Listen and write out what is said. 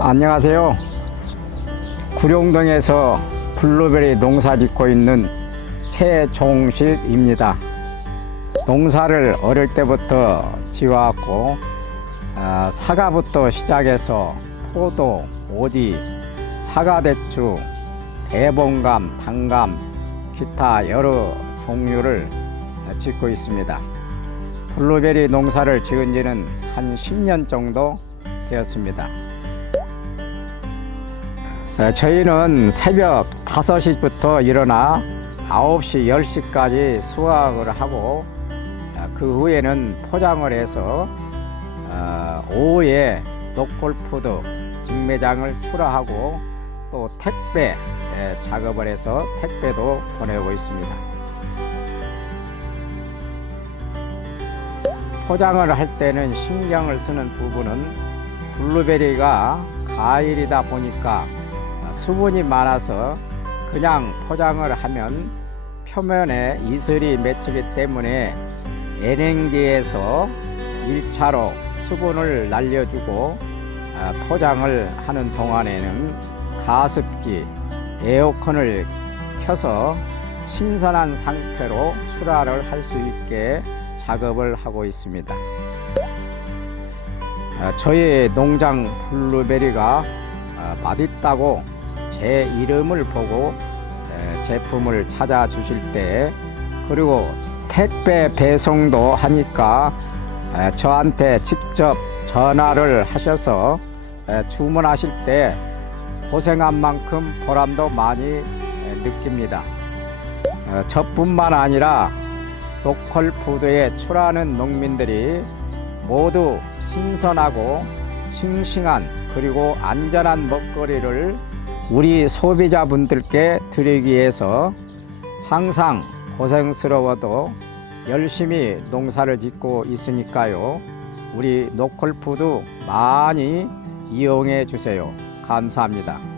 안녕하세요. 구룡동에서 블루베리 농사 짓고 있는 최종실입니다. 농사를 어릴 때부터 지어왔고 아, 사과부터 시작해서 포도, 오디, 사과대추, 대봉감, 당감, 기타 여러 종류를 짓고 있습니다. 블루베리 농사를 지은 지는 한 10년 정도 되었습니다. 어, 저희는 새벽 5시부터 일어나 9시, 10시까지 수확을 하고 어, 그 후에는 포장을 해서 어, 오후에 노콜푸드 직매장을 출하하고 또 택배 예, 작업을 해서 택배도 보내고 있습니다. 포장을 할 때는 신경을 쓰는 부분은 블루베리가 과일이다 보니까 수분이 많아서 그냥 포장을 하면 표면에 이슬이 맺히기 때문에 에냉기에서 1차로 수분을 날려주고 아, 포장을 하는 동안에는 가습기, 에어컨을 켜서 신선한 상태로 출하를 할 수 있게 작업을 하고 있습니다. 아, 저희 농장 블루베리가 아, 맛있다고 제 이름을 보고 에, 제품을 찾아 주실 때 그리고 택배 배송도 하니까 에, 저한테 직접 전화를 하셔서 에, 주문하실 때 고생한 만큼 보람도 많이 에, 느낍니다. 어, 저뿐만 아니라 로컬 푸드에 출하하는 농민들이 모두 신선하고 싱싱한 그리고 안전한 먹거리를 우리 소비자분들께 드리기 위해서 항상 고생스러워도 열심히 농사를 짓고 있으니까요. 우리 로컬 푸드 많이 이용해 주세요. 감사합니다.